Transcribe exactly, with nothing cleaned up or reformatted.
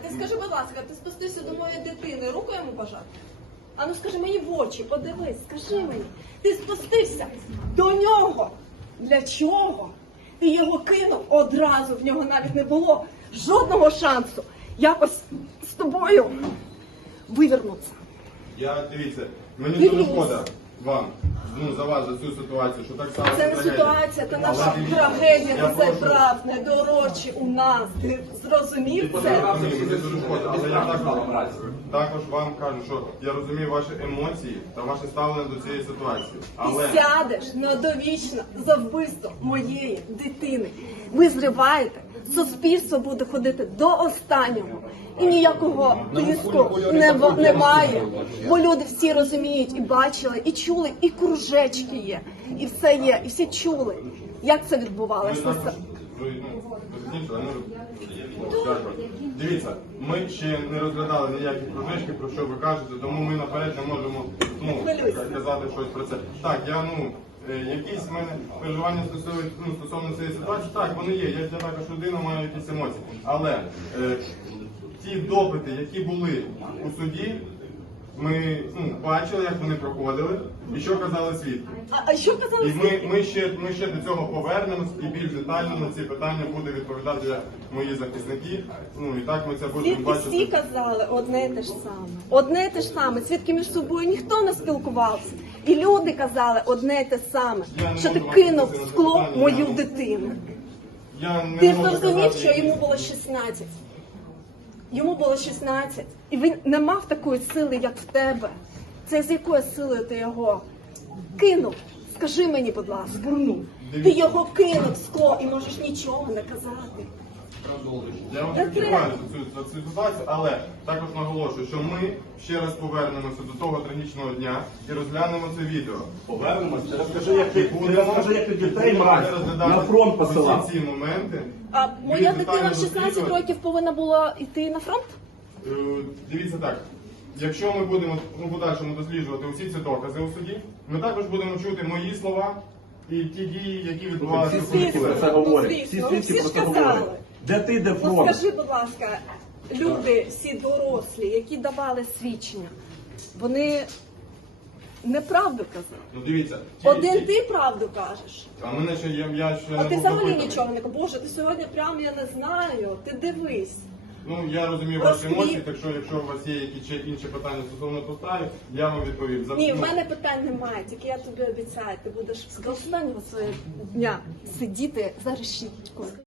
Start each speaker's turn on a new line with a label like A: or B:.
A: Скажи, будь ласка, ти спустився до моєї дитини, руку йому пожати? А ну скажи мені в очі, подивись, скажи мені, ти спустився до нього. Для чого? Ти його кинув одразу, в нього навіть не було жодного шансу якось з тобою вивернутися.
B: Я, дивіться, мені
A: Дивіться.
B: дуже шкода вам, ну, за вас, за цю ситуацію, що так сталося.
A: Це не
B: трагедія.
A: ситуація, це наша
B: Але дивіться,
A: трагедія,
B: я
A: це
B: прошу-
A: прав, недорожчі у нас. Ти зрозумів
B: Я
A: це?
B: розумію, мені дуже шкода, але я також, також вам кажу, що я розумію ваші емоції та ваше ставлення до цієї ситуації. Але
A: Ти сядеш на довічно за вбивство моєї дитини. Ви зриваєте, суспільство буде ходити до останнього. І ніякого тиску не, немає. Бо люди всі розуміють і бачили, і чули, і кружечки є, і все є, і всі чули, як це
B: ви
A: відбувалося.
B: також, ви, ну, ви закінчили, ну, дякую. Дивіться, ми ще не розглядали ніякі кружечки, про що ви кажете, тому ми наперед не можемо, ну, казати щось про це. Так, я, ну, е, якісь в мене переживання стосують, ну, стосовно цієї ситуації, так, вони є, я також людина, маю якісь емоції. Але е, ті допити, які були у суді, ми, ну, бачили, як вони проходили і що казали свідки.
A: А, а що казали
B: І ми, ми, ще, ми ще до цього повернемось і більш детально на ці питання буде відповідати мої захисники. Ну і так ми це будемо
A: Свідки
B: бачити.
A: всі казали одне і те ж саме. Одне і те ж саме. Свідки між собою ніхто не спілкувався. І люди казали одне і те саме,
B: Я не
A: що ти
B: можу вам
A: кинув
B: відповісти на
A: в скло
B: запитання,
A: мою
B: я не-
A: дитину.
B: Я не
A: Ти
B: можу
A: зрозумів,
B: казати,
A: що
B: які-
A: йому було шістнадцять. Йому було шістнадцять. І він не мав такої сили, як в тебе. Це з якою силою ти його кинув? Скажи мені, будь ласка. Ти його кинув в скло і можеш нічого не казати.
B: Я вам
A: Не
B: сподіваюся за цю, за цю ситуацію, але також наголошую, що ми ще раз повернемося до того трагічного дня і розглянемо це відео.
C: Повернемося. Ти розкажи, як ти, ти
B: Будемо-
C: розкажи, як ти дітей
B: будемо
C: мразь
B: розглядати
C: на фронт
B: усі
C: посилав.
B: ці моменти.
A: А моя
B: Більш
A: дитина в
B: детально
A: шістнадцять
B: досліджувати.
A: років повинна була йти на фронт?
B: Е, Дивіться так. Якщо ми будемо у подальшому досліджувати усі ці докази у суді, ми також будемо чути мої слова і ті дії, які відбувалися
C: Всі
B: в
C: свідки
B: суді.
C: про це
A: Ну,
C: говорять.
A: звісно,
C: Всі
A: ну,
C: свідки
A: всі
C: про
A: ж
C: це
A: казали.
C: говорять. Де ти, де
A: Ну
C: фронт?
A: скажи, будь ласка, люди всі дорослі, які давали свідчення, вони неправду казали.
B: Ну дивіться. ті-
A: Один
B: ті-
A: ти правду кажеш.
B: А мене ще я, я ще
A: А
B: не
A: ти
B: був
A: взагалі
B: допитаний.
A: нічого не кажеш. Боже, ти сьогодні прям я не знаю. Ти дивись.
B: Ну я розумію ваші
A: Розповів.
B: емоції, так що якщо у вас є якісь ще інші питання стосовно постави, я вам відповім. За-
A: Ні, в
B: ну,
A: мене питань немає, тільки я тобі обіцяю, ти будеш до останнього свого дня сидіти за решіткою.